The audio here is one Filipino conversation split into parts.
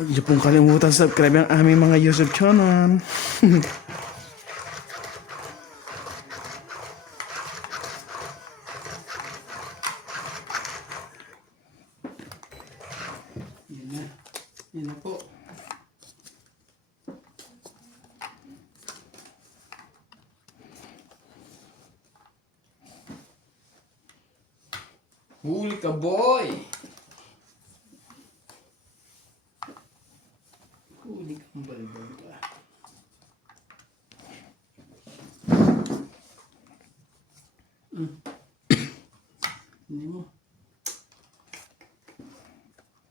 Huwag niyo pong kalimutan subscribe ang aming mga YouTube channel. Yan na. Yan na po. Huli ka, boy! Huli kang balbal ka. Hindi mo.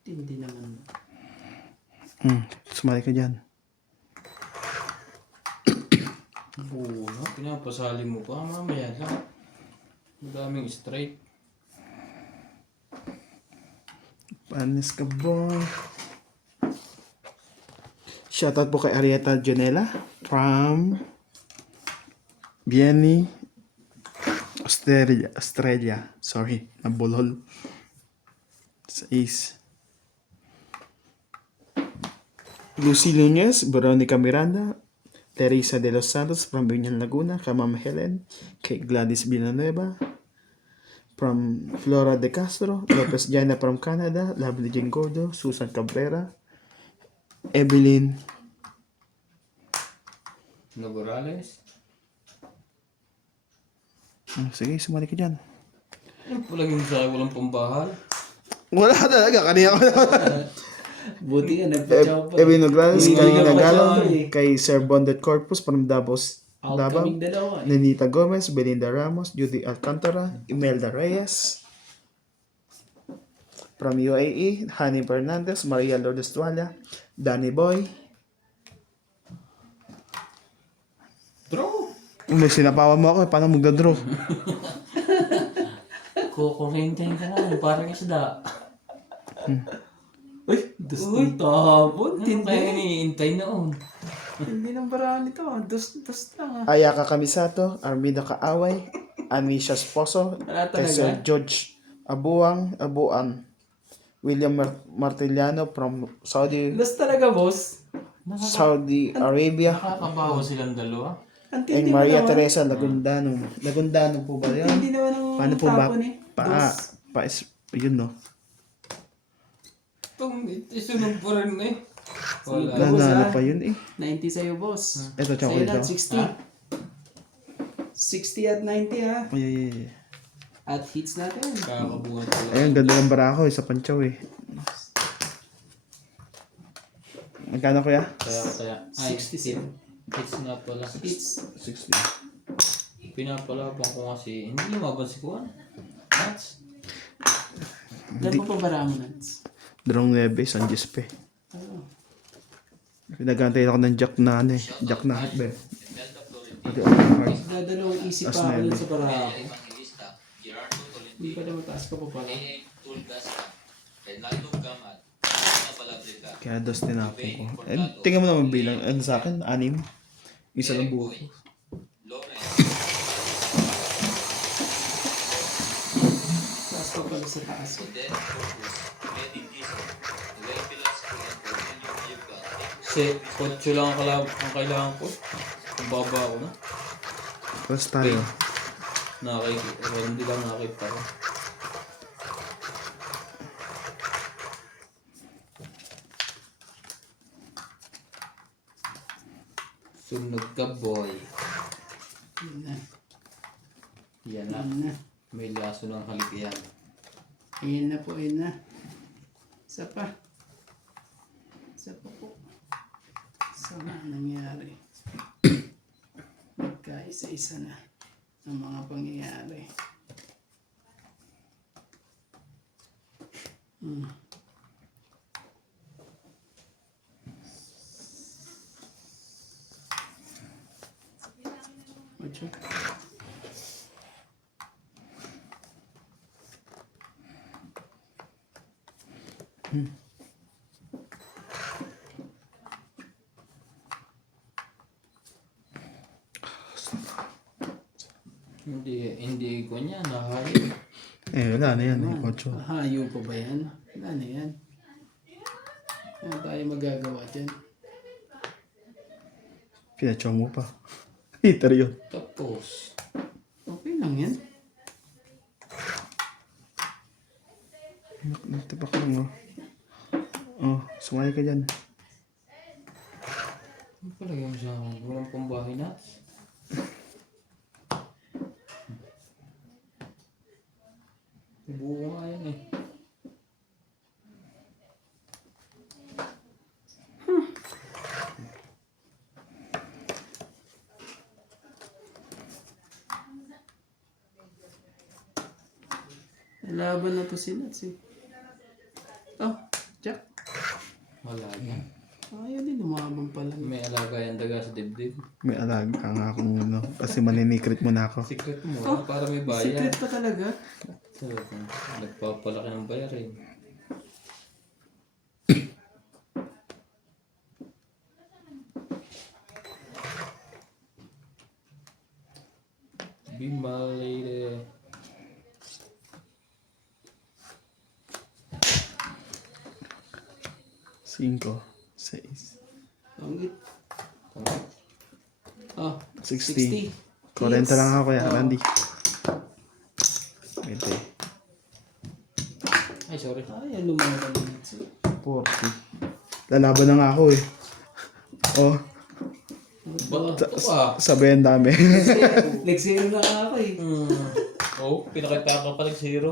Tindi naman. Sumali ka dyan. Bula, pinapasali mo pa. Mamaya lang. Madaming straight. Panis ka, boy. Shoutout po kay Arieta Janela from Vienna, Australia. Sorry, nabulol. Sa Ace. Lucy Nunez, Veronica Miranda, Teresa de los Santos from Binyan, Laguna, kay Ma'am Helen, kay Gladys Villanueva, from Flora de Castro, Lopez Jana from Canada, Lovely Jane Gordo, Susan Cabrera, Evelyn Nagorales. Sige, sumali ka dyan. Ano pala yung sa walang pambahal? Wala talaga, kanina ko Buti nga, nagpa-chow pa. Evelyn Nograles, Hindi Karina ka Galong, pa-chow kay Sir Bonded Corpus from Davao, Out Davao, kaming dalawa eh. Nenita Gomez, Belinda Ramos, Judy Alcantara, Imelda Reyes, from UAE, Hani Fernandez, Maria Lourdes Tuala, Danny Boy. Draw! May sinapawan mo ako, paano magda-draw? Kukuhintayin ka na, parang isda. Uy, dustong tapon. Ano kaya iniintay noon? Hindi ng baraan ito. Dust lang ah. Ayaka Kamisato, Armida Kaaway, Anisha Sposo, Wala kay Sir talaga. George Abuan, William Martiliano from Dust talaga, boss. Saudi Arabia, Nakakabawa silang dalawa. Ang and tindi mo Maria naman. Teresa Lagundano. Lagundano po ba yun? Hindi naman ang Paano po ba? tapon eh. Yun no. Itong isunog pa rin eh. Wala. Nanalo pa yun eh. 90 sa'yo, boss. Ito, Sa'yo chocolate lahat, daw. 60. 60 at 90 ha. Ay. At hits natin. Kakabungan pala. Ayun, ganda ng bara ako eh, sa panchaw eh. Magkano kuya? Kaya. Ay, 67. hits nga pala. Hits. 60. Pinapalaban ko kasi hindi lumaban si Kuan. Nuts. Dahil mo pa bara mo, Nats? Drong 9, San Gispe. Oo. Pinagantay ako ng jack na ano eh. Jack na hot be. Pati overcard. Dadalawang isip As pa ako nine. dun sa bara ako. Hindi pa na mataas ka pa pala. Kaya dos tinapon ko. Eh, tingnan mo naman bilang. Ano sa akin? 6. Isa lang buo. Taas pa pala sa taas. Si 8 lang ang kailangan ko. Baba ako na. Tapos tayo. Hindi lang nakita ko. Sunog ka, boy. Yun na. Yan na. Yun na. May laso ng halik yan. Yun na po, yun na. Isa pa. Isa pa po. Sama nangyari. Magkaisa-isa na ang mga pangyayari. Ocho. Hindi ko niya nahayo. Eh, wala na yan eh. 8. Hayo pa ba yan? Wala na yan. Ano tayo magagawa dyan? Pinatsaw mo pa. Hitter yun. Tapos. Okay lang yan. Nagtabak lang, oh. Oh, sumali ka dyan. Ano palagay mo sa akin? Walang pambahay na. Buo nga yan eh. Laban na to si Nats eh. Oh, Jack. Wala yan. Ayaw din, lumabang pala. May alaga yan daga sa dibdib. May alaga nga akong ano. Kasi maninikrit mo na ako. Secret mo para may bayan. Secret pa talaga. So, nagpapalaki ng bayarin. Be my lady. Cinco, 6, Tanggit. Oh, 60. 60. 40 lang ako yan, Oh. Randy. 20. Ay, sorry. Ay, lumaban na Nats eh. 40. Lalaban na nga ako eh. Oh, Ba't ito pa? sabi ang dami. Nag-zero na nga ako eh. Oh, pinakita ka pa zero.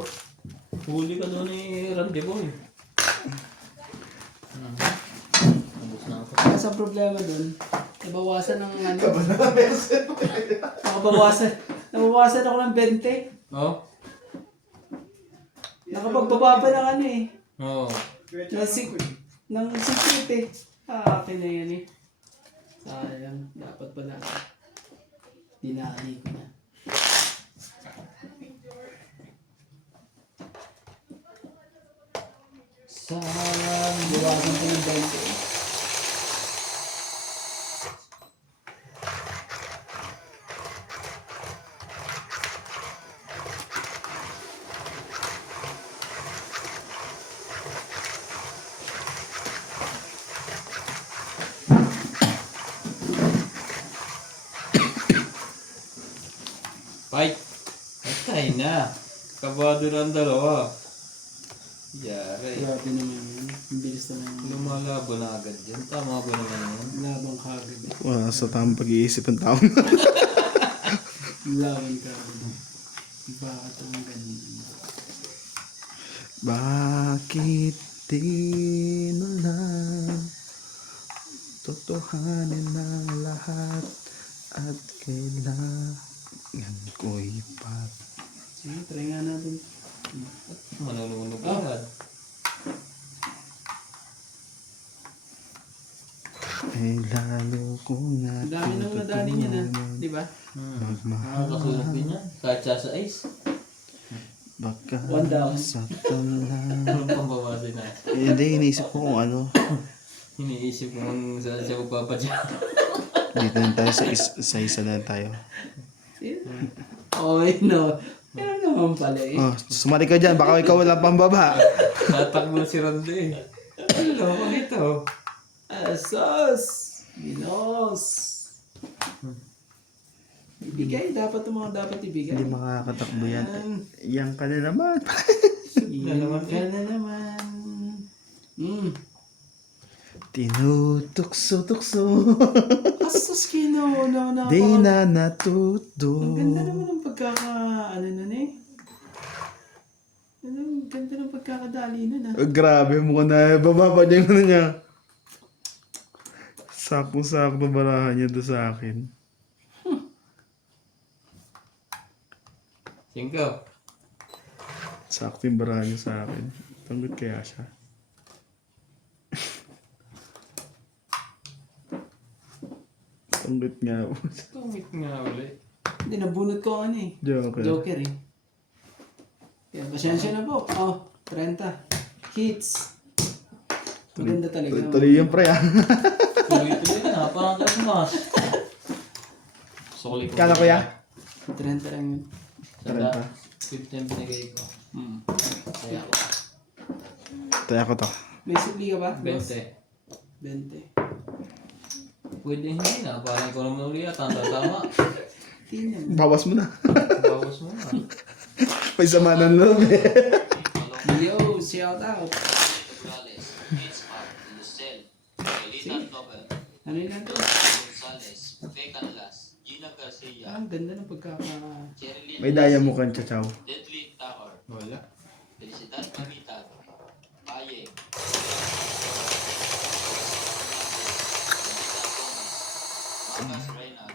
Huli ka doon ni Randy Boy. Ubus na ako. Kasi ang problema dun, nabawasan ng ano. Nabawasan ako ng 20. Oh? Nakapagbaba pa ng ano eh. Oo. Ng secret eh. Akin na yan eh. Sayang. Dapat pala. Dinali ko na. Sayang. Bawasan ko ng 20. Fight! Patay na. Kabado ng dalawa. Yari. Grabe naman yun. Ang bilis naman yun. Lumalaban na agad yan. Tama ba naman yan? Labang kagad eh. Wala sa tamang pag-iisip ng tao. Laban kagad. Bakit ang ganyan? Bakit di mo lang totohanin ang lahat at kailangan ko'y Sige, try nga natin. Manununog agad. ay lalo kong Ang dami nang nadali niya na. Di ba? magmahal. Nakakasunog din yan. Kahit sa ice. Baka One down. sa tala. Anong pambawasin na? Hindi, iniisip ko kung ano. Iniisip ko kung saan siya magpapadya. Dito na tayo sa isa na tayo. Oh, no. Meron naman pala eh. Oh, sumali ka dyan, baka ikaw walang pambaba. Tatakbo si Randy. Ano ko dito? Asos! Binos! Ibigay, dapat yung mga dapat ibigay. Hindi makakatakbo yan. Yan ka na naman. Yan ka na naman. Tinutukso-tukso. Asos kinuuna na Di ako. na natuto. Ang ganda naman ng ano nun eh. Ang ganda ng pagkakadali nun ah. Grabe mo na. Bababa niya yung ano niya. Sakto-sakto barahan niya doon sa akin. 5. Sakto yung barahan niya sa akin. Tanggot kaya siya. Tanggot nga. Tumit nga ulit. Hindi, nabunot ko ano eh. Joker. Joker eh. Kaya pasensya na po. Oh, 30. Hits. Maganda talaga. Tuloy yung pre ah. Tuloy-tuloy na. Parang Christmas. Soli ko. Kala ko ya? 30 lang yun. Sanda. 15 binigay ko. Kaya ako. Taya ko to. May supli ka ba? 20. 20. Pwede hindi na. Parang ikaw naman uli at tama. Tingnan. Bawas mo na. Bawas mo na. May sama ng loob eh. Yo, shout out. Gonzales, Vince Park, Lucel, Lolita Nobel, Ano yun natin? Gonzales, Faye Canlas, Gina Garcia, Ang ganda ng pagkaka... Cherilyn May daya mo kan, Chachaw. Deadly Tower, Wala. Felicidad Mamita, Paye, Marcas Reyna,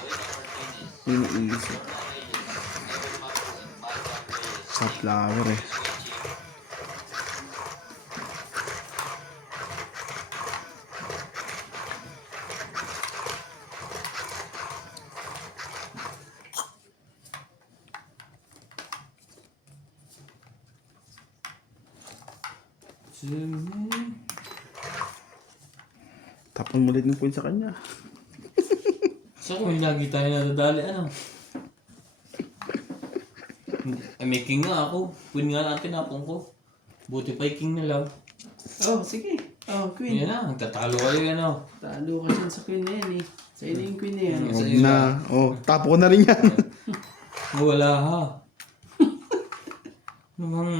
Loida Martinez, Yun yung English. Lorna Reyes, Evan Marco, and Malcolm Reyes. Sunflower eh. Tapon mo ulit ng point sa kanya. So kung lagi tayo nadadali, ano? May king nga ako. Queen nga lang tinapong ko. Buti pa yung king na lang. Oh, sige. Oh, queen. Yan na, tatalo kayo yan oh. Talo ka dyan sa queen na yan eh. Sa inyo yung queen na yan. Sa Huwag iyo na. Oh, tapo ko na rin yan. Wala ha. Namang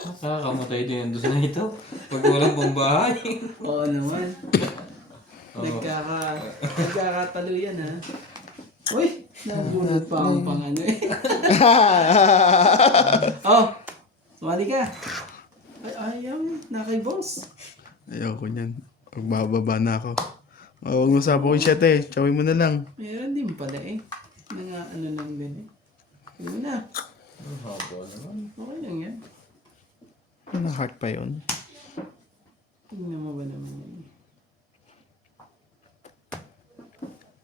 nakakamatay din yung dos na ito. Pag walang pambahay. Oo naman. Nagkakatalo yan ha. Uy! Nabunod pa ang pang ano eh. Oh! Sumali ka. Ay, ayaw. Nakay boss. Ayoko niyan. Magbababa na ako. Oh, huwag mo sapo ko yung 7. Chawin mo na lang. Meron din pala eh. Mga ano lang din eh. Ano na. Ang haba naman. Okay lang yan. Ano, heart pa yun? Tingnan mo ba naman yun?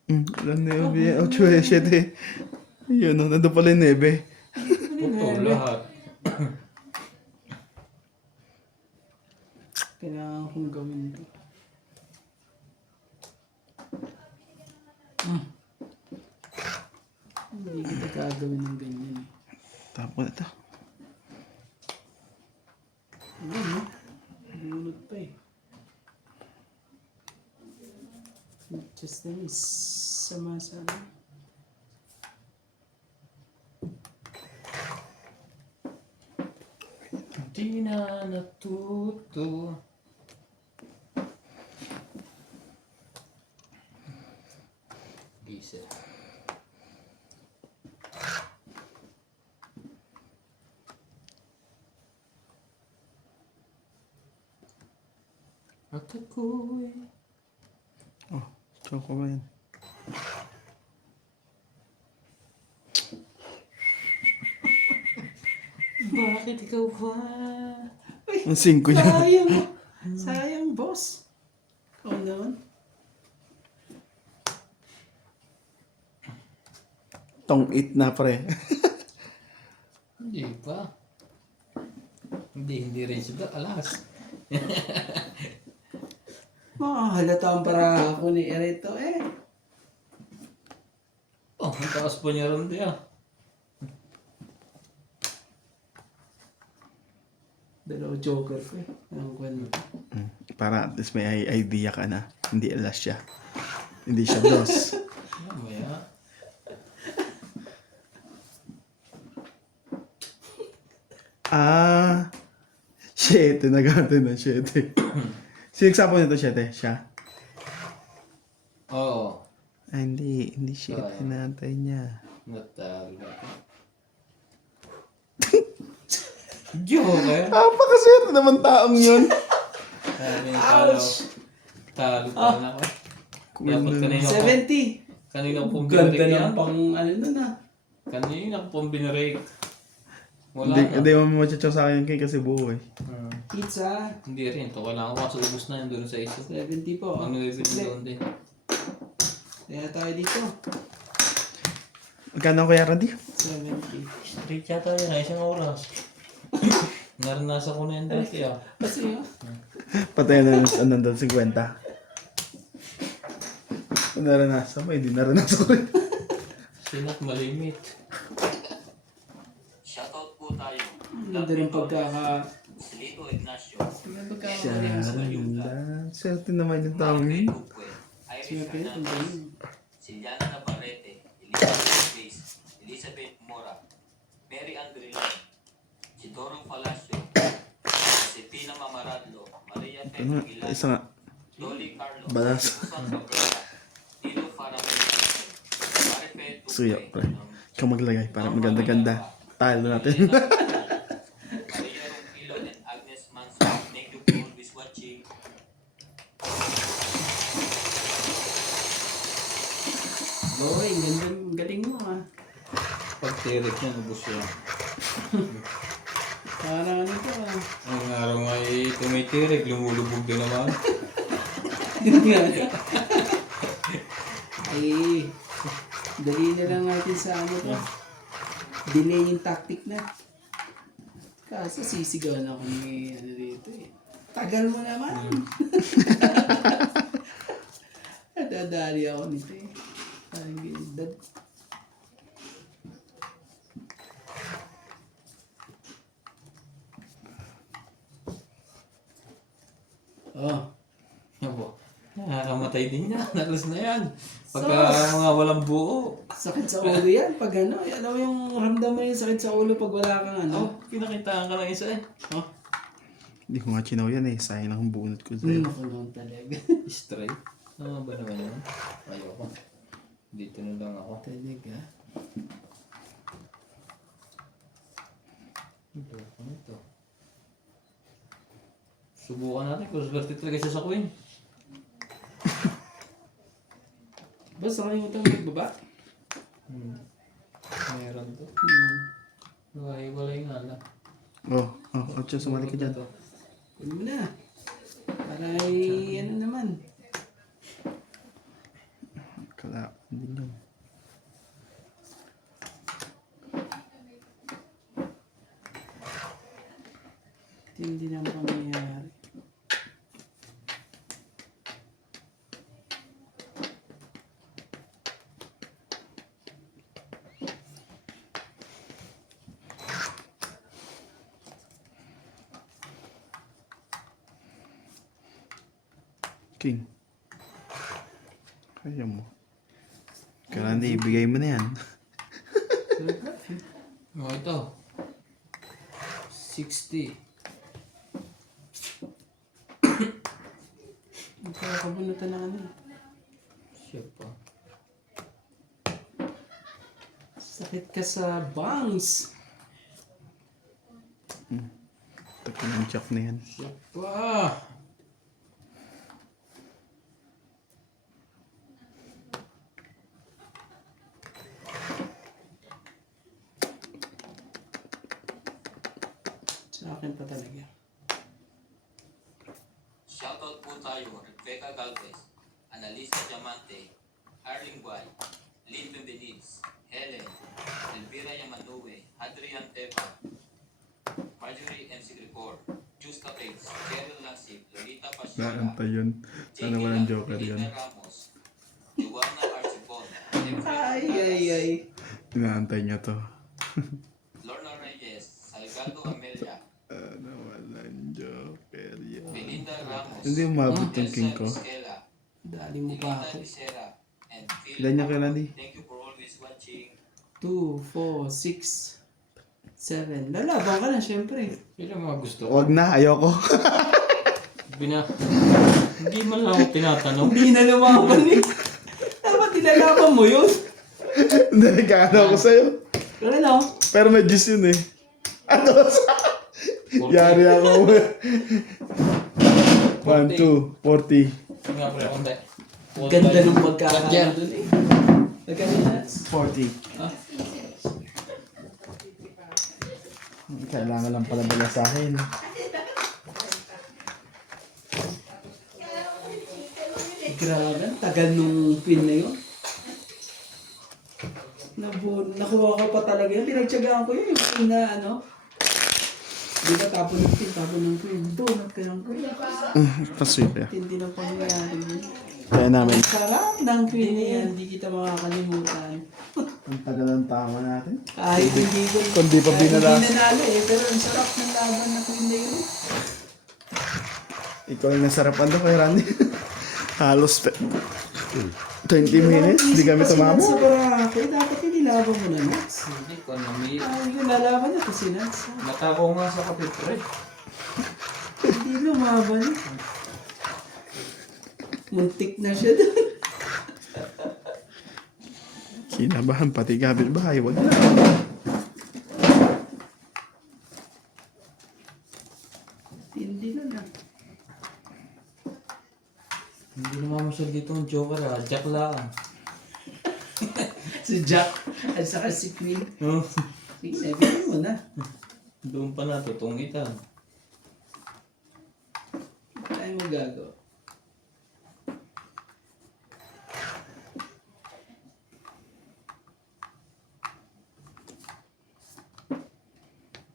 Alam na yun. 8 7. Yun, oh, nandun pala yung 9. Putol lahat. Kailangan kong gawin ito. Hindi kita gagawin ng ganyan eh. Tapo na to. Ano no? Bunod pa eh. Just na miss. Sama sa ano. Di na natuto. Gisa. At ako'y Oh, choco ba yan? bakit ikaw ba? Ang 5 yan. Sayang! Sayang boss. Oo naman. Tong 8 na pre. Hindi pa. Hindi rin siya alas. Halata ang para ako ni Erito eh. Oh, ang taas pa niya rin diya. Dalawa joker ko eh. Ang kwento. Para at least may idea ka na. Hindi alas siya. Hindi siya dos. Mamaya. Ah, 7. Nagante na 7. Sino nagsapo nito 7? Siya? Oo. Ah, hindi. Hindi 7 naantay niya. Natalo. Joker. Napakaswerte naman taong yun. Sabi niya, talo. Talo pa na ako. Dapat kanina ko. 70! Kanina ko pong Ganda binarek yan. ng pang ano nun ah. Kanina ko pong binarek. Wala Hindi na. mo machachaw sa akin kay kasi buo eh. Pizza. Hindi rin. Ito kailangan ko kasi ubus na yun doon sa isa. 70 po. Ano yung doon din? Kaya tayo dito. Magkano kaya Randy? 70. Straight yata yun. Isang oras. Naranasan ko na yun dati ah. Kasi Patay na ng doon 50. Kung naranasan mo, hindi naranasan ko rin. Sinat malimit. Shoutout po tayo. ganda rin pagkaka Celito Ignacio, Tingnan pagkakamali ang sa Sharon. Swerte naman yung taong yun. Buque, Iris Siyempre, ang Fernandez, galing. Siliana Navarrete, Elizabeth Grace, Elizabeth Mora, Mary Andrilon, Chidoro Palacio, Josepina Mamaradlo, Maria Ano, Pedro Gilan, isa nga. Dolly Carlos, Balas. Susan Cabrera, Tilo Farabella, Marife Duque, Suyo, pre. Ikaw maglagay para maganda-ganda. Talo natin. Maria Ronquillo and Agnes Manson. Thank you for always watching. Boy, galing mo ah. Pag tirik niya, nabos yan. Parang ano to ah. Ang araw nga tumitirik, lumulubog din naman. Ay, dali na lang natin sa ano to. Delay yung tactic na. Kaso sisigawan ako ni ano dito eh. Tagal mo naman. Nadadali ako nito eh. Parang ginidad. Oh, Abo. Nakakamatay din yan. Nalas na yan. Pagka mga walang buo. sakit sa ulo yan. Pag ano, alam mo yung ramdam mo yung sakit sa ulo pag wala kang ano. Oh, pinakitaan ka ng isa eh. Oh, Hindi ko nga chinaw yan eh. Sayang lang ang bunot ko sa'yo. nakulong talaga. Straight. Ano ba naman yun? Ayoko. Dito na lang ako. Talaga. Ito, ano ito? Subukan natin kung swerte talaga siya sa queen. Basta kalimutan mo magbaba. Meron to. Walay nga lang. Oh, Ocho, sumali ka dyan. Kunin mo na. Para ay ano naman. Kala, hindi yun. Hindi naman pangyayari. King. Kaya mo. Kaya hindi, ibigay mo na yan. Oh, ito. 60. Magkakabunutan na ano. Siya pa. Sakit ka sa bangs. Taka ng chok na yan. Siya pa. Sa akin pa talaga. Shoutout po tayo, Rebecca Galvez, Analisa Diamante, Arling Guay, Lynn Benitez, Helen, Elvira Yamanue, Adrian Teva, Marjorie MC Grigor, Justa Page, Cheryl Lasip, Lolita Pasiera, Naantay yun. Sana walang joker yun. Ramos, Joanna Arcibon, Ay. Inaantay niya to. Lorna Reyes, Salgado Amelia, Sana walang joker yun. Belinda Ramos, Hindi umabot yung king ko. Esquela, Dali mo pa Lita ako. Becerra, and Phil. Ilan niya kay Randy? Thank you for always watching. 2, 4, 6, 7. Lalaban ka na syempre. Yun ang mga gusto ko. Huwag na, ayoko. Hindi man lang ako tinatanong. Hindi na lumaban eh. Dapat nilalaban mo yun. Hindi, nagkano ako sa'yo. Pero ano? Pero may juice yun eh. Ano? Yari ako. 1, 2, 40. Nga pala, konti. Ganda ng pagkakaano Roger. dun eh. Magkano na? 40. Ah, Kailangan lang pala balasahin. grabe. Tagal nung pin na yun. Nakuha ko pa talaga yun. Pinagtsagaan ko yun. Yung pin na ano. Di ba tapon ng pin. Bunot ka ng pin. Pasuyo kaya. Tindi ng pangyayari mo. Kaya namin, Ang sarap ng queen na yan. Hindi kita makakalimutan. ang tagal ng tama natin. Kahit hindi ko, Kundi pa kahit hindi binalas. nanalo eh. Pero ang sarap ng laban na queen na yun. Ikaw yung nasarapan doon kay Randy. Halos 20 minutes, hindi kami tumama. Sa Boracay, dapat hindi laban mo na Nats. Hindi ko na may... Ay, yung lalaban na to si Nats. Mata ko nga sa kape, pre. Hindi lumaban. Muntik na siya doon. Kinabahan pati Gabriel bahay, wag na. Hindi na na. Hindi naman masyal dito ang joker ah. Jack lang. Si Jack at saka si Queen. Oh. Sige, sabihin mo na. Doon pa natutungitan. Tayo magagawa.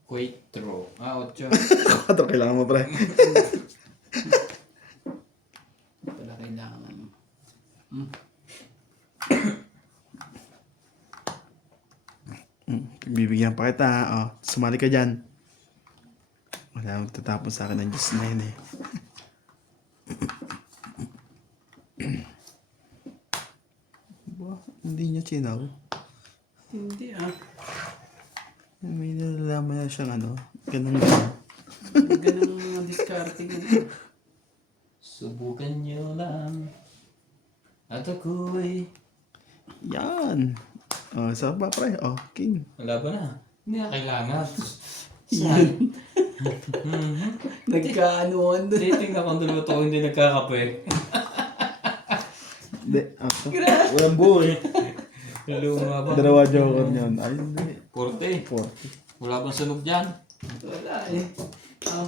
Quattro. Ah, 8. Ito kailangan mo pre. Wala kailangan. Bibigyan pa kita. Oh, sumali ka dyan. Wala magtatapos sa akin ng Diyos na yun eh. Ba, hindi niya chinaw. Hindi ah. May nalalaman na siyang ano. Ganun ganun. Ganun mga diskarte ganun. Subukan nyo lang. At ako'y... Yan. Oh, sa pa pre. Oh, king. Wala ba na? Hindi na kailangan. Yan. Mhm. Nagkaanuan doon. Titingnan kung dalawa to hindi nagkakape. Hindi. Ah, walang buhay. Luma ba? Dalawa joker niyan. Ay, hindi. 40. 40. Wala bang sunog dyan? Wala eh. Oh.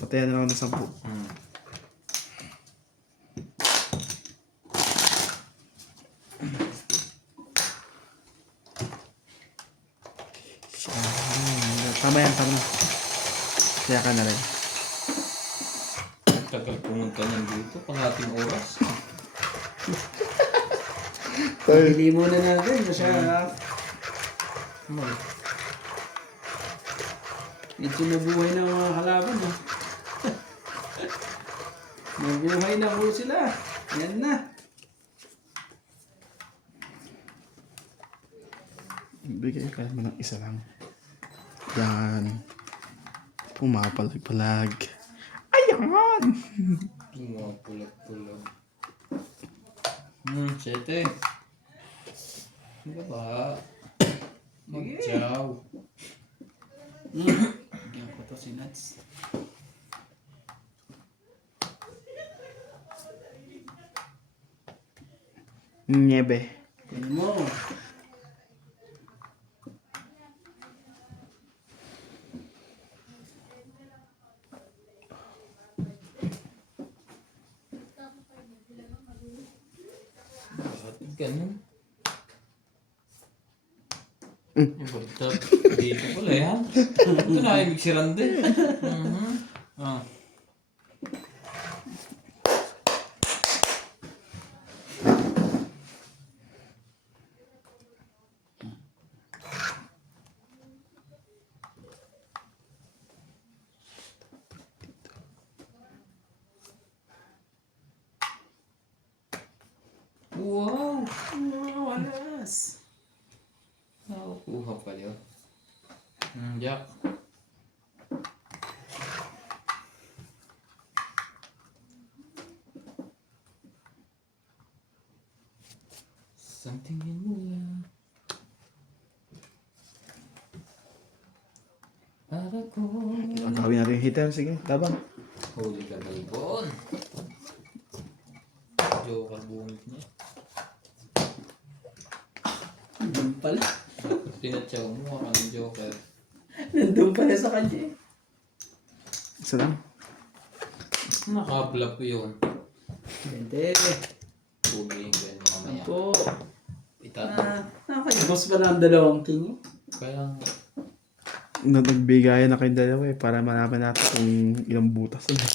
Patayan na lang ng 10. Hmm. Tama yan, tama. Kaya ka na rin. Tagal pumunta niyan dito. Pangating oras. Pili muna natin. Masarap. Hmm. Medyo nabuhay na ang mga kalaban. Oh. Nabuhay na po sila. Yan na. Bigay ka naman ng isa lang. Yan. Pumapalag-palag. Ayan! Mga pulag-pulag. 7. Ano ba? Magjaw. Bigyan ko to si Nats. Niebe. Kunin mo. Bakit ganun? Yung basta dito pala yan. Ito na ibig si Randy. Ah. Wow! Walas. Nakukuha pa yun. Jack. Something in love. Para ko. Gawin natin yung hitter. Sige, tabang. Huli ka balbon. Joker bunot niya. Nandun pala. Tinatsaw mo ka ng Joker. Nandun pala sa kanya eh. Isa lang. Nakablap yun. Hindi. Huli yung ganyan mamaya. Po. Itatapos. Nakakagos pa lang ang dalawang king eh. Kaya Nagbigayan na kayong dalawa eh para malaman natin kung ilang butas ulit.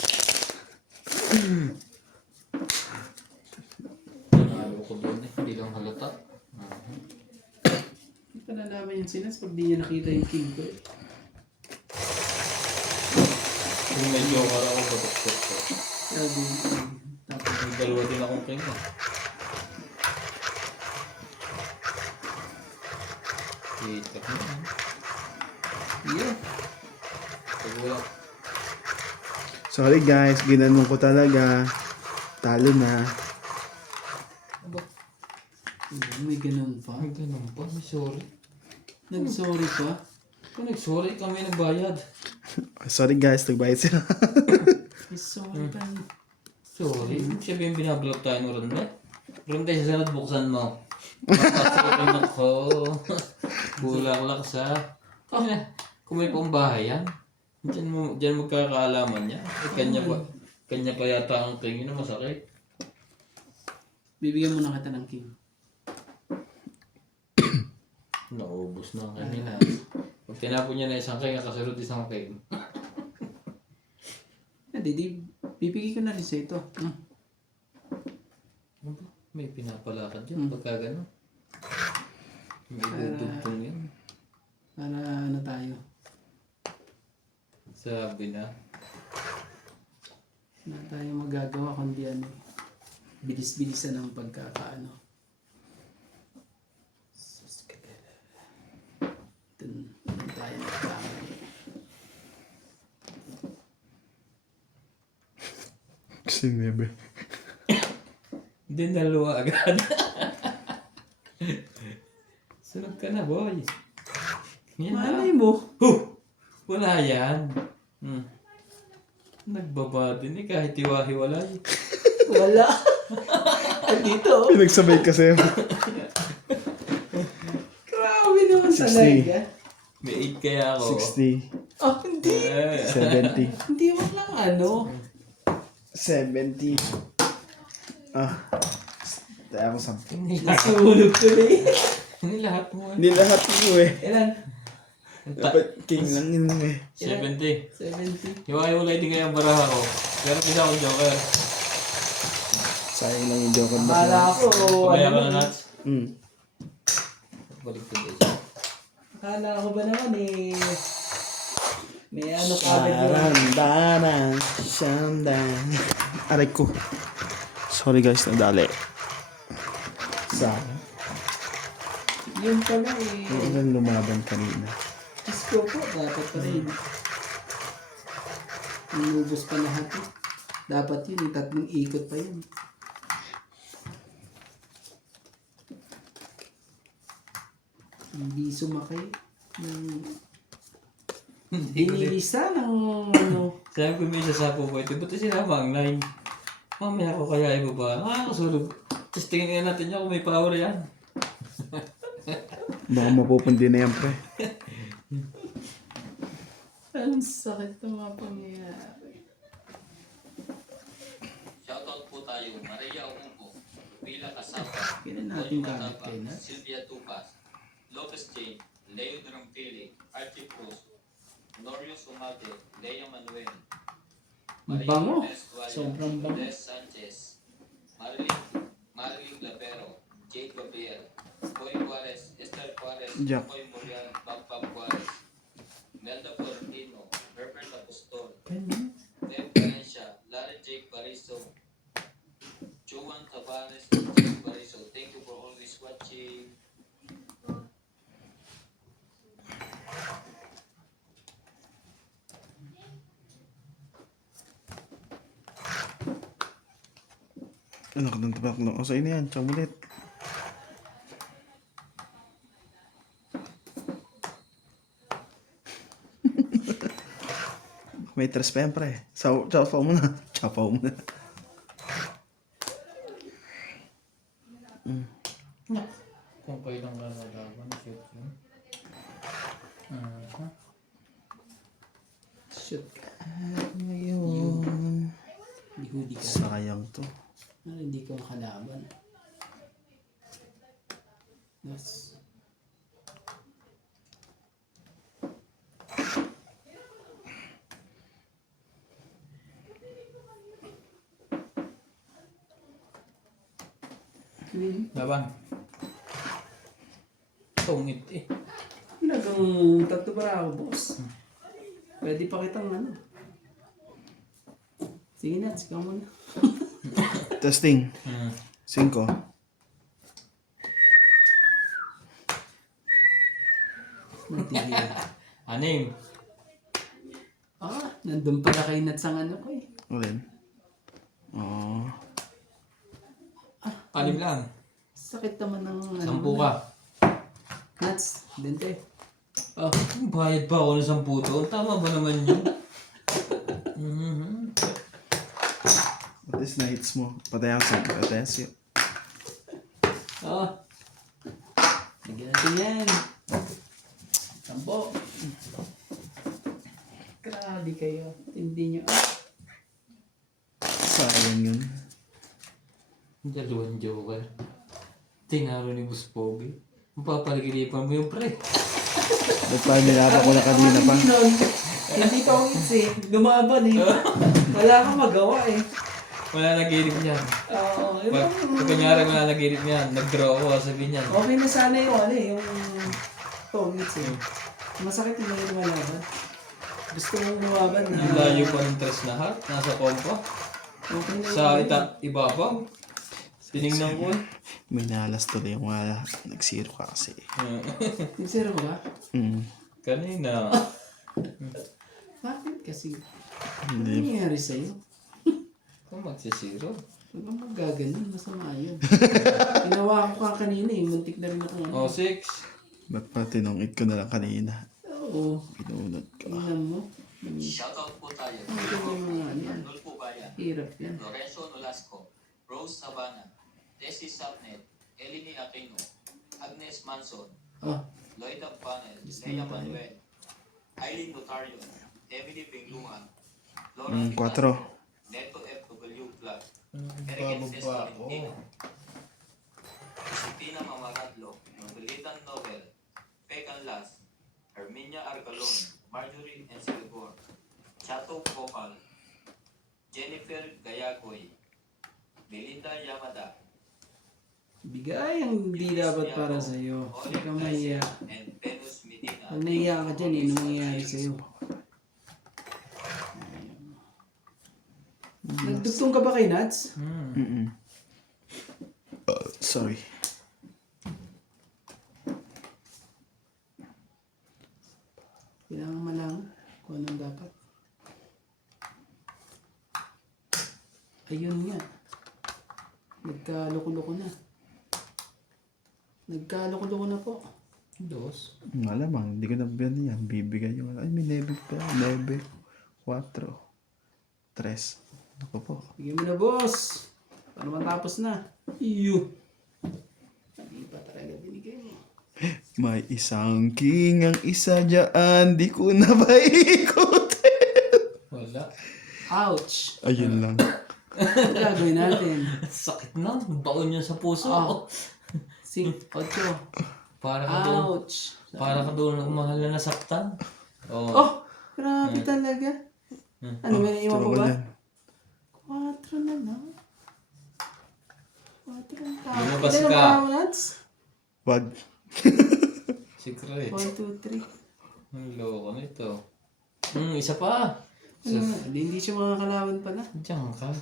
yun sinas pag di niya nakita yung king ko. Kung may joker ako, batok-batok ko. Sabi, tapos May dalawa din akong king eh. Itak mo yan. yeah. Pag wala. Sorry guys, ginanong ko talaga. Talo na. Aba, May ganun pa. may ganun pa. May sorry. Nag-sorry pa. Kung nag-sorry kami nagbayad. Sorry guys, nagbayad sila. May sorry pa. Sorry. Sabihin binablog tayo ng Ronde. Ronde, sa sunod buksan mo. Papasukin ako. Bulaklak sa... Kung may pang bahay yan. Diyan magkakaalaman niya. Eh, kanya pa yata ang king. Yun ang masakit. Bibigyan mo na kita ng king. Naubos na kanina. Pag tinapon niya na isang king, kasunod isang king. Hindi, bibigyan ko na rin sa ito. Ano ba? May pinapalakad dyan pagka gano'n. May dudugtong yan. Para ano tayo. Sabi na. Na tayo magagawa kundi ano. Bilis-bilisan ang pagkakaano. Dun tayo nagkamali. Kasi never. Hindi naluwa agad. Sunod ka na, boy. Yan na. Malay mo. Huh! Wala yan. Nagbaba din eh, kahit hiwa-hiwalay. Wala. Dito. Pinagsabay kasi. Grabe naman sa 60. live. May 8 kaya ako. 60, Oh, hindi. 70, Hindi mo lang ano. 70. Ah. Tayo ako 10. Nasunog ko na eh. Hindi lahat mo eh. Hindi lahat mo eh. Ilan? Dapat king lang yun eh. 70. 70. Hiwa-hiwalay din kaya ang baraha ko. Pero isa akong joker. Sayang lang yung joke on Akala ko, Kumaya ka na ano, nuts. Balik ko din siya. akala ko ba naman eh. May ano kagad yun. Daran, shandan. Aray ko. Sorry guys, nadali. Sayang. Yun pala eh. Yung ilan lumaban kanina. Disco po, dapat pa rin. Inubos pa lahat eh. Dapat yun, yung 3 ikot pa yun. Hindi sumakay. Dinilisa ng ano. Sabi ko may sasapo ko ito. Ba't sinama ang line? Mamaya ko kaya ibaba. Nakakasulog. Tapos tingin natin niya kung may power yan. Baka mapupundi na yan pre. Ang sakit ng mga pangyayari. Shoutout po tayo, Maria Umungko, Pila Casapa, Kailan natin Tony gamit Mataba, kayo na? Sylvia Tupas, Lopez Jane, Leo Drampili, Archie Cruz, Norio Sumate, Lea Manuel, Bango. Ines Guayo, Sobrang bango. Des Sanchez, Marilyn Lapero, Jade Babier, Coy Juarez, Esther Juarez, Jack. Coy Morian, Pam Juarez, Melda Florentino, Herbert Apostol, 10 minutes. Deb Valencia, Larry Jake Bariso, Juan Tavares, Jake Bariso. Thank you for always watching. Ano ka nang tabak no? O sa'yo na yan, tsaka ulit. May tres pa yan pre. Chapaw mo na. Chapaw mo na. Kung kailang lalaban, shoot yun. Shoot ka. Ngayon. Huli ka. Sayang to. Ano, hindi ko makalaban. Yes. Laban. Tungit eh. tatlo para ako, boss. Pwede pa kitang ano. Sige na, sigaw mo na. Testing. 5. Matigil. Anim. Nandun pala kay Nats ang ano ko eh. Alin? Oh. Anim lang. Sakit naman ng ano. 10 ka. Nats, dente. Bayad pa ako ng 10 doon. Tama ba naman yun? At least na-hits mo. Patay ako sa patay. Lagyan natin yan. Tambo. Grabe kayo. Hindi nyo. Sayang yun. Dalawang joker. Tinaro ni Boss Pogi. Mapapalagilipan mo yung pre. Ba't pa nilapa ko na kanina pa? Hindi pa uwits eh. Lumaban eh. Wala kang magawa eh. Wala nagilip niyan. Oo. Pag kunyari wala nagilip niyan, nag-draw ako, sabi niyan. Okay na sana yung ano eh. Yung tongits eh. Masakit yung mga lumalaban. Gusto mong lumaban na. Yung layo pa ng tres na heart, nasa kompa. Okay na Sa ibabaw. Tinignan ko eh. May nalas tuloy yung wala. Nag-zero ka kasi. Sincero ba? Kanina. Bakit kasi? Ano Hindi. nangyayari sa'yo? Kung magsisiro. Huwag kang magaganon. Masama yun. Ginawa ko ka kanina eh. Muntik na rin ako ano. 6. Ba't pa tinungit ko na lang kanina? Oo. Pinunod ko. Tingnan mo. Shoutout po tayo. Ano yung mga ano yan? Arnold Pubayan, Hirap yan. Lorenzo Nolasco, Rose Sabana, Tessie Sapnet, Eleni Aquino, Agnes Manson, Lloyd Panel, Lea Manuel, Eileen Notario, Emily Bingluan, Laura 4. Neto FW Club, Eric S. Tolentino, Josepina Mamaradlo, Nobelitan Nobel, Pecan Las, Herminia Arcalon, Marjorie N. Silgor, Chato Popal, Jennifer Gayagoy, Melinda Yamada, Bigay ang hindi dapat para sa'yo. Huwag Olive kang mahiya. and Venus Medina. Pag nahiya ka dyan, ano mangyayari sa'yo? Nagdugtong ka ba kay Nats? Sorry. Kailangan malaman kung anong dapat. Ayun nga. Nagkaloko-loko na. Nagkaloko-loko na po. 2. Malamang, hindi ko na bigyan yan. Bibigay yung ay may 9 pa. 9. 4. 3. Ako po. Bigyan mo na, boss. Para matapos na. Iyo. Hindi pa talaga binigay mo. May isang king ang isa dyan. Di ko na paikutin. Wala. Ouch. Ayun lang. Ano gagawin natin? Sakit na. Baon yun sa puso. 8. Para ka doon. Ouch. Para ka doon mahal na nasaktan. Oh, grabe talaga. Ano, may naiwan mo Tuwa ko ba? dyan. 4 na lang. 4 ang tao. Lumabas Ilan ka. ang Nats? Wag. Secret. 1, 2, 3. Ang loko nito. Isa pa. Hindi siya makakalawan pala. Diyan ka.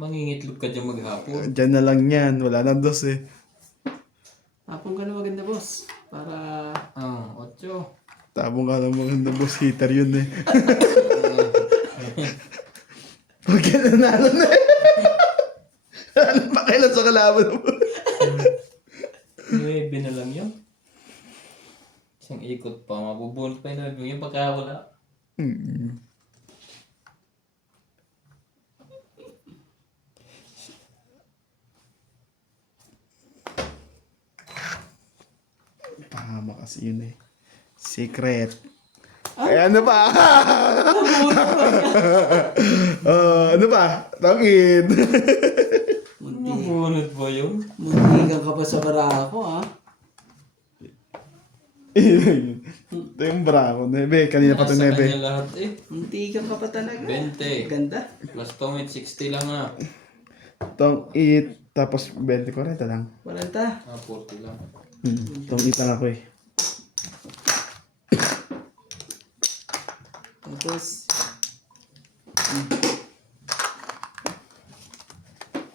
Mangingitlog ka dyan maghapon. Dyan na lang yan. Wala nang dos eh. Hapon ka na maganda, boss. Para... 8. Tabong ka lang maganda boss. Hitter yun eh. Huwag ka nanalo na eh. Ano pa kailan sa kalaban mo? 9 na lang yun. Isang ikot pa. Mabubunot pa yung 9 yung pagkawala. Pahama kasi yun eh. Secret. Ay, ano pa? Ano pa? Tangin. Mabunot ba yun? Muntikan ka pa sa barako, ha? Ito yung bravo. Nebe, kanina pa ito Nasa nebe. kanya lahat eh. Muntikan ka pa talaga. 20. Ganda. Plus Tomit 60 lang ah. Tong eat. Tapos 20 ko rin. Ito lang. 40. 40 lang. Tong eat lang ako eh. Tapos,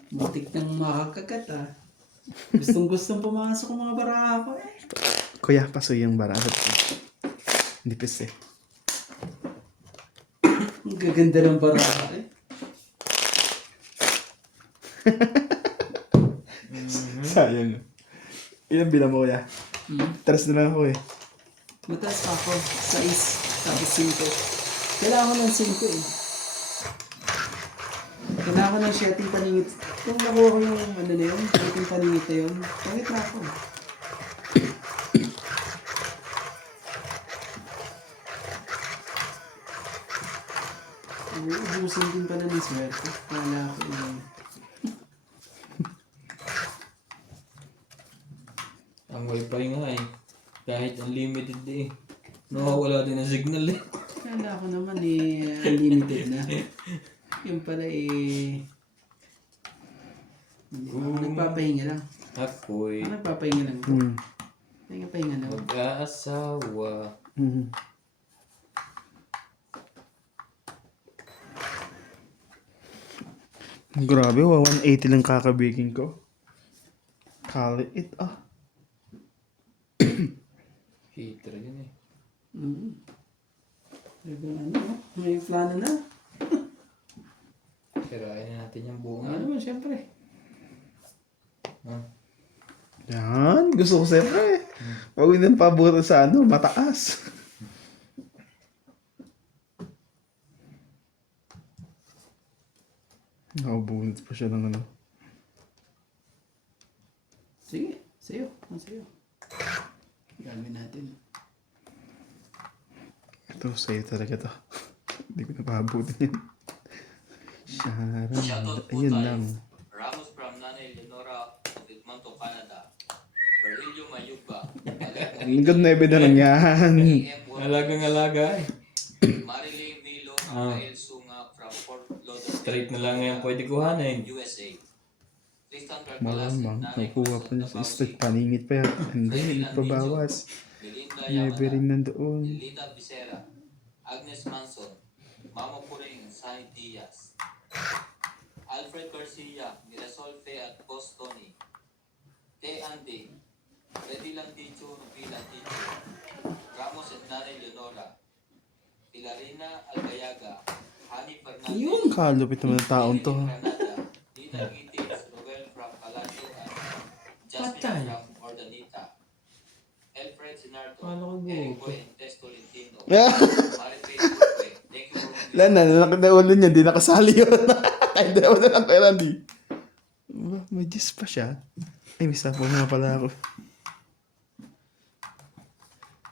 butik nang makakagat ah. Gustong pumasok ang mga barako eh. Kuya, pasoy yung bara. Nipis eh. Ang gaganda ng barako eh. Sayang. Ilan bilang mo kuya? Tres na lang ako eh. Mataas pa ako. 6, tapos 5. Kailangan ko ng 5 eh. Kailangan ko ng 7 paningit. Kung nakuha ko yung ano na yun, 7 paningit na yun, pangit na ako. Ubusin din pala ng swerte. Kala ko yun. Ang wifi nga eh. Kahit unlimited eh. Nawawala din ang signal eh. Kala ko naman eh, unlimited na. Yung pala eh, hindi ako nagpapahinga lang. Ako'y Ako nagpapahinga lang. Pahinga lang. mag-aasawa. Grabe, 180 lang kakabigin ko. Kaliit ah. Heater yun eh. May plano na. Sirain na natin yung buong Ano naman, syempre. Yan, gusto ko siyempre. Huwag yun ang paborito sa ano, mataas. Nakabunit pa siya ng ano. Sige, sa'yo. Sa'yo. Gagawin natin. Ito, sa'yo talaga to. Hindi ko napahabutin yan. Shoutout po Ayun tayo. lang. Ramos from Nanay Leonora of Edmonton, Canada. Virgilio Mayugba. Ang good na ibig na lang yan. Alagang-alaga eh. Marilyn Milo Rafael Sunga from Fort Lauderdale, Straight na lang yan pwede kuhanin. USA. Tristan Carcalas Malamang, and Nanay nakuha pa niya sa Tabausi. stick. Paningit pa yan. Hindi, hindi pa bawas. Melinda Never rin Yamada. nandoon. Lilita Vicera. Agnes Manson. Mama Puring Sunny Diaz. Alfred Garcia. Mirasol Fe at Bostoni. Te Andy. Freddy Lanticho. Rupilan Ticho. Ramos and Nanay Leonora. Pilarina Algayaga. Hani Fernandez. Yun! Kalupit naman ng taon to. Granada. Dita Gittins. Ruel from Palacio at Jasmine Patay. from Ordanita. Alfred Sinardo. Paano ko Eric buko? Boy and Tess Tolentino. Yeah. Maripay Duque. Thank you for Lana, nalaki na ulo niya, di nakasali yun. Kahit dalawa na lang kay Randy. May gis pa siya. Ay, may sapo nga pala ako.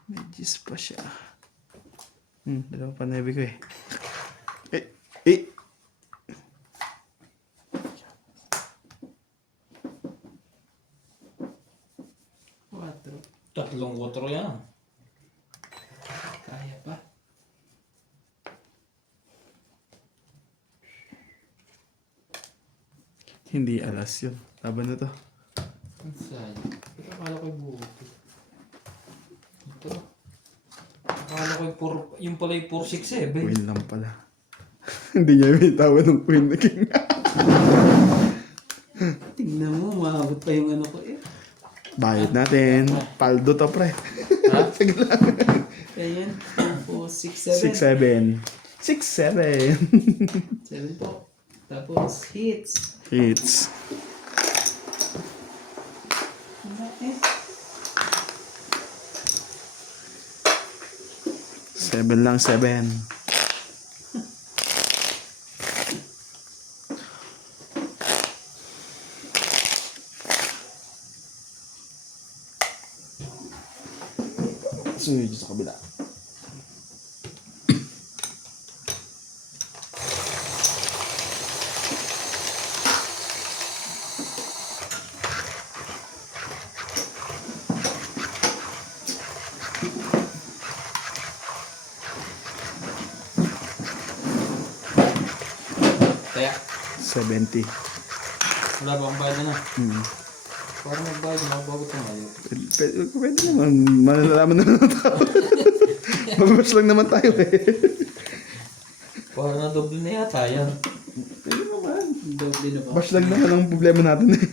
May gis pa siya. Dalawa pa na ko eh. Eh! 4. Tatlong kutro yan. Kaya pa. Hindi alas yun. Laban na to. Ang sayang. Pero akala ko'y buto. Ito. Akala ko'y yung pala yung 467. Queen lang pala. Hindi niya may tawa ng queen na king. Tingnan mo, maabot pa yung ano ko eh. Bayad natin. Paldo to pre. Ha? Sige lang. Kaya yan. Tapos 6, 6-7. 7. 6-7. 7 po. Tapos hits. Hits. Eh. 7 lang, 7. Sunod sa kabila. Kaya, 70. wala ba ang bayad na? Parang magbayad, makabago tayo. Pwede naman. Malalaman naman ng tao. Mabash lang naman tayo eh. Parang na doble na yata yan. Pwede naman. Doble na ba? Bash lang naman ang problema natin eh.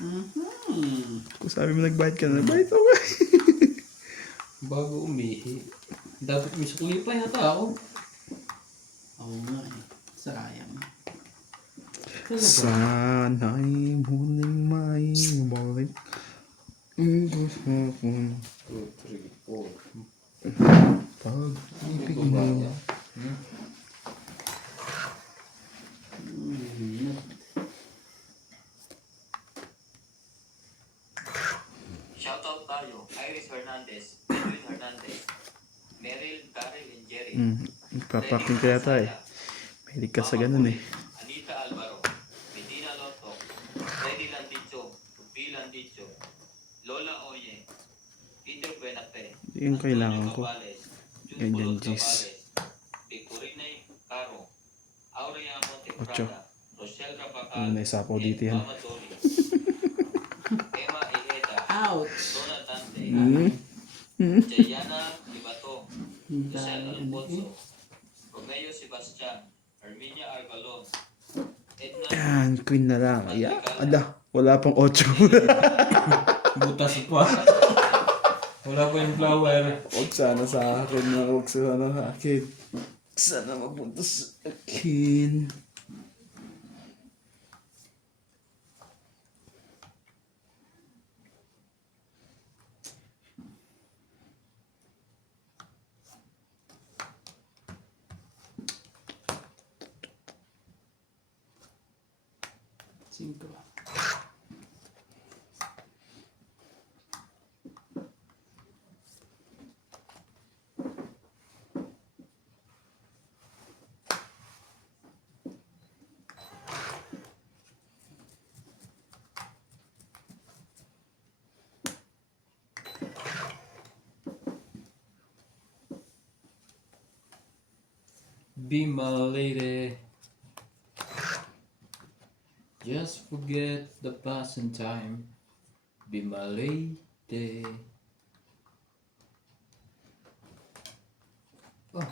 Mhm. Kung sabi mo nagbayad ka na, nagbayad ako eh. Bago umihi. Dapat may sukli pa yata ako. Oo nga eh. Sayang. Sana'y muling may balik. Ang gusto ko 2, 3, 4. pag-ibig mo. Shoutout tayo, Iris Hernandez, Edwin Hernandez, Meryl, Daryl, and Jerry. Papaking ka yata eh. Mahilig ka sa ganun eh. Anita Alvaro, Medina Lotto, Freddy Landicho, Ruby Landicho, Lola Oye, Peter Buenape, Yung kailangan ko. Cabales, Jun Ganyan, Pulot Jis. Cabales, Picorinay Caro, Aureano Ocho. Teprada, Rochelle Rabacal, May sapaw dito yan. Mama Dory, Emma Ejeda, Ouch! Donna Dante, Hmm? Jayana Libato, Ang Lucel dami. Alfonso, Romeo Sebastian, Arminia Argalon, Edna Yan, queen na lang. Yeah. Ala, wala pang 8. Butas pa. Wala pa yung flower. Huwag sana sa akin na, huwag sana sa akin. Sana mapunta sa akin. Cinco. Be my lady. Just forget the past and time. Be my lady. Oh,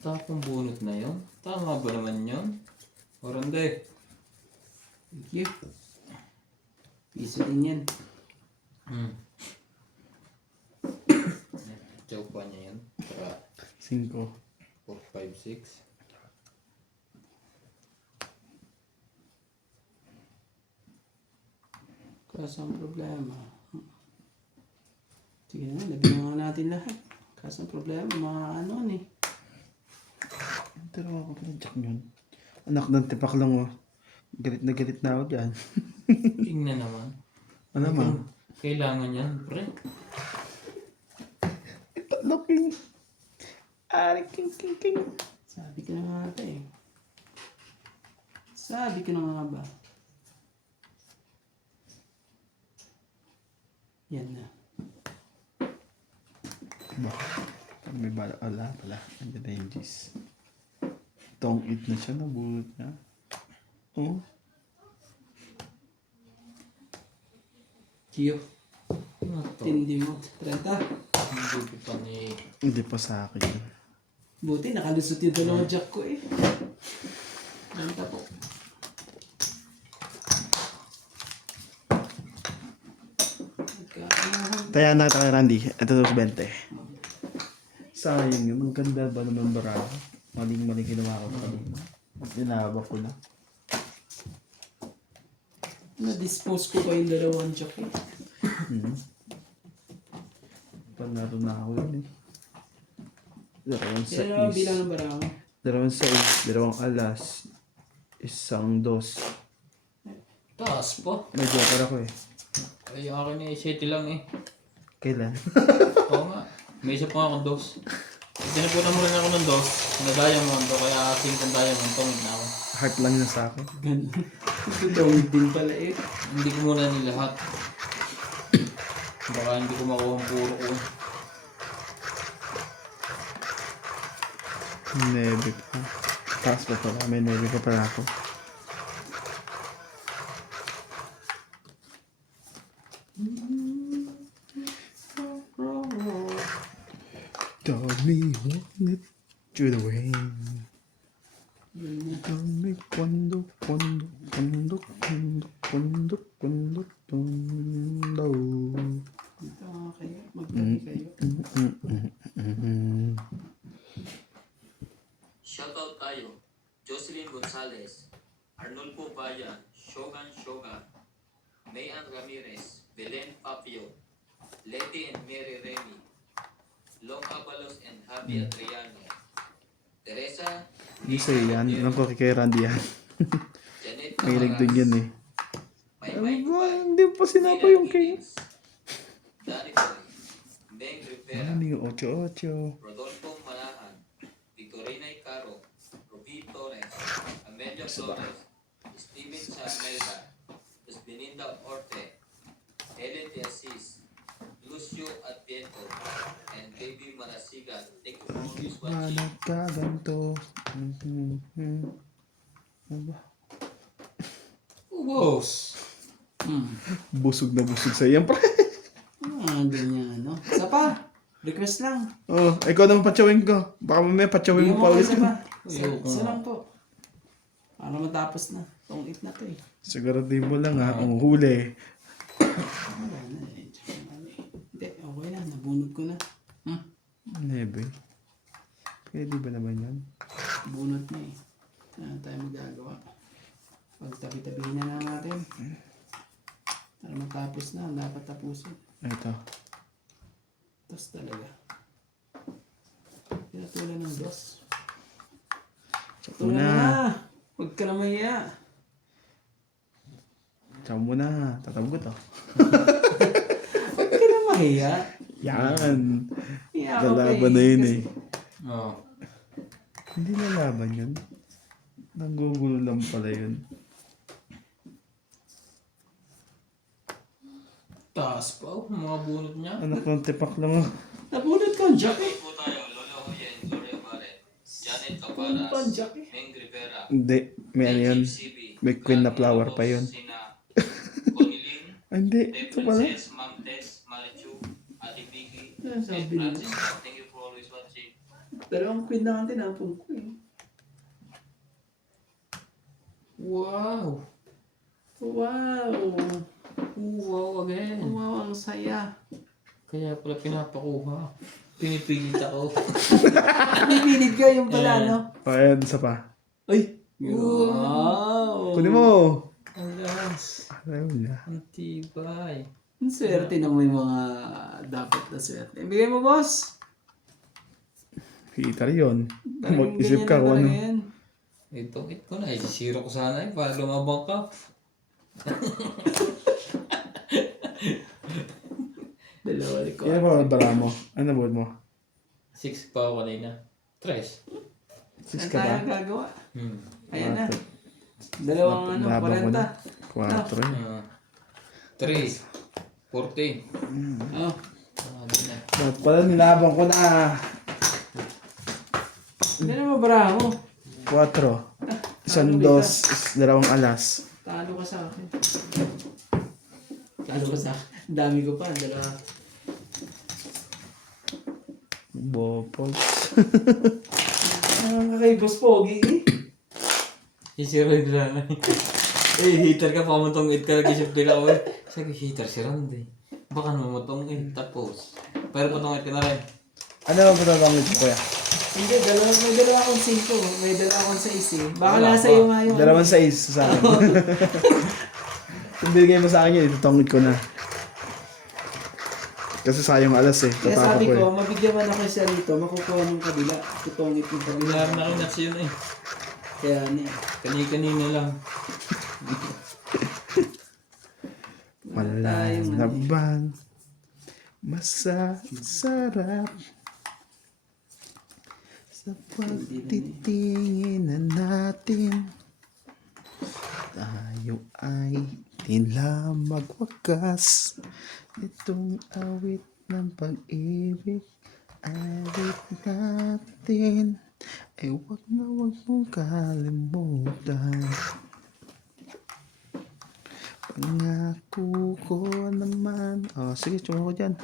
tapong bunot na yon. Tama ba naman yon? Orande. Thank you. Piso din yan. Chow pa niya yan. Para 5. 4, 5, 6. Kaso ang problema. Sige na, lagyan nga natin lahat. Kaso ang problema, mga ano eh. Pero ako pa jack yun. Anak ng tipak lang oh. Galit na ako dyan. Tingnan naman. Ano ma? Kailangan yan, pre. Looking. Ari king. Sabi ko na nga ata eh. Sabi ko na nga ba. Yan na. Ba? May bala. Ala pala. Andiyan na yung G's. Tong it na siya. Nabulot niya. Oh. Kiyo. Ano to? Tindi mo. 30. Hindi pa ni... Hindi pa sa akin yun. Buti nakalusot yung dalawang jack ko eh. 30 po. Taya na tayo Randy. Ito sa 20. Sayang yun. Ang ganda ba naman barako? Maling ginawa ko kanina. Dinabak ko na. Na-dispose ko pa yung dalawang jack eh. Panalo na ako yun eh. Dalawang Sino naman sais. bilang ng barako? Dalawang sais. Dalawang alas. Isang dos. Taas pa. May joker ako eh. Ay, yung akin eh, 7 lang eh. Kailan? Oo nga. May isa pa akong dos. Tinapunan mo rin ako ng dos. Na diamond o kaya aking kong diamond. Tumid na ako. Heart lang na sa akin. Ganun. Ito dawid din pala eh. Hindi ko muna nilahat. Baka hindi ko makuha ang puro ko. Nebe pa. Taas pa pala. May nebe pa pala ako. Tell me what it To the rain. Yun na. Dame cuando, cuando, cuando, cuando, cuando, cuando, cuando. Dito nga kayo. Magtabi kayo. Shoutout tayo. Jocelyn Gonzalez, Arnulfo Bayan, Shogun Shoga, Mayan Ramirez, Belen Papio, Leti and Mary Remy, Long Abalos and Javi Adriano, Teresa, Hindi sa'yo yan. Alam ko kay Randy yan. Janet Mahilig din yan eh. Maymay Ba, Dubai, hindi pa sinapa yung kay... Danny Boy, Meng Rivera, Ano yung 8-8? Rodolfo Manahan, Victorina Icaro, Ruby Torres, Amelia Flores, Steven Samelda, Luz Beninda Orte, Helen de Assis, Lucio Adviento, and Baby Marasigan. Thank you for always watching. Nagkaganto. Ano ba? Ubos. Busog na busog sa iyan, pre. Ganyan, no? Isa pa. Request lang. Oh, ikaw naman patsawin ko. Baka mamaya patsawin Bigyan mo pa mo ulit. isa pa. Ayoko. Isa lang po. Para matapos na. Tong it na to eh. Siguraduhin mo lang ha, ang huli. Wala na eh. Tsaka ano eh. Hindi, okay na. Nabunod ko na. Nebe. Pwede ba naman yan? Bunot na eh. Ano tayo magagawa? Pagtabi-tabihin na lang natin. Para matapos na. Dapat tapusin. Ito. Tapos talaga. Pinatulan ng dos. Tulan Una. na! Huwag ka na maya. Tsaka muna. Tatawag ko to. Huwag ka na mahiya. Yan. Hiya ka pa Lalaban na yun eh. Oo. Hindi lalaban yun. Nanggugulo lang pala yun. Taas pa oh, mga bunot niya. Anak ng tipak lang oh. Nabunod ka ang jack eh. Po tayo, Lolo Hoyen, Gloria Barret, Janet Nabunod pa ang Caparas, jack eh. Meng Rivera, Hindi. May ano yun. May queen na flower pa yun. Sina Coniling, Ah, hindi. De Ito pala. Princess, Ma'am Tess, Marichu, Ate Vicky, Ano and sabi nila? Francis. Thank you for always watching. Dalawang queen na ang tinapon ko eh. Wow. Wow! Wow again. Wow, ang saya. Kaya pala pinapakuha. Pinipilit ako. Pinipilit ka yung pala, no? Oh, ayan. Isa pa. Ay! Wow! Kunin mo. Alas. Ayaw niya. Ang tibay. Ang swerte ng may mga dapat na swerte. Bigay mo, boss! Hitar yun. Parang Mag-isip ganyan ka na kung ano. talaga yan. Ito, ito ko na. Isisiro ko sana eh. Para lumabang ka. Dalawa ko. Yan ba bara mo? Ano board mo? 6 pa ako kanina. 3. 6 Saan ka tayo ba? gagawa? Ayan na. Quatro. Dalawang ano, Nabang ko na. 40. 4 eh. 3. 40. Oh, Sabi na. Ba't pala nilabang ko na? hindi na mabara mo. 4. Isang dos, dalawang alas. Talo ka sa akin. Talo ka sa akin. Ang dami ko pa. Dalawa. Bopos. Kay Boss Pogi eh. Isiro yung sana. Eh, hater ka pa mo tong it ka nag-isip din ako eh. Sabi, hater si Randy. Baka naman mo tong it. Tapos, pero patong it ka na rin. Ano ba patatamit ko kuya? Hindi, may dalawa akong 5. May dalawa akong 6 eh. Baka Wala nasa pa. iyo nga yung... Dalawang size sa akin. Kung binigay mo sa akin yun, itutongit ko na. Kasi sayang alas eh. Kaya Tatapa sabi ko eh. ko, mabigyan man ako siya rito, makukuha ng kabila. Tutungit yung kabila. Kailangan na rin nuts yun eh. Kaya ano eh. Kani-kanina lang. Wala na bang masasarap sa pagtitingin na natin. Tayo ay tila magwakas. Itong awit ng pag-ibig, awit natin. Ay wag mong kalimutan. Pangako ko naman. Oh, sige, tsuma ko dyan.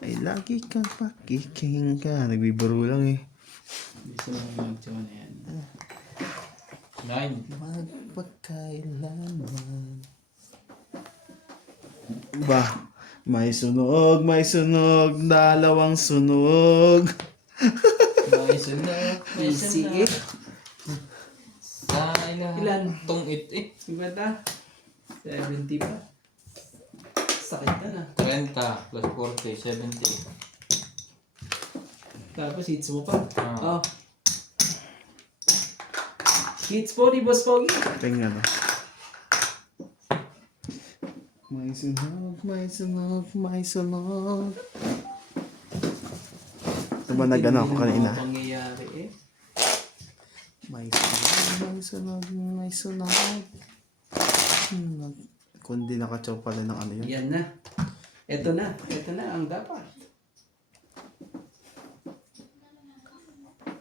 Ay lagi kang pakikinggan. Nagbibiro lang eh. Hindi sila mag-jowa na yan. 9. Magpagkailanman. Ba, may sunog, dalawang sunog. May sunog, may Easy sunog. it. Sa ilan? Ilan? Tong it eh. 50? 70 pa. Sakit na na. 30 plus 40, 70. Tapos hits mo pa. Ah. Oh. Hits po ni Boss Pogi. Tingnan na. May sunog, may sunog, may sunog. Ito ba nag-ano ako kanina? Ano pangyayari eh? May sunog, may sunog, may sunog. Kundi nakachaw pala ng ano yun. Yan na. Ito na. Ito na ang dapat.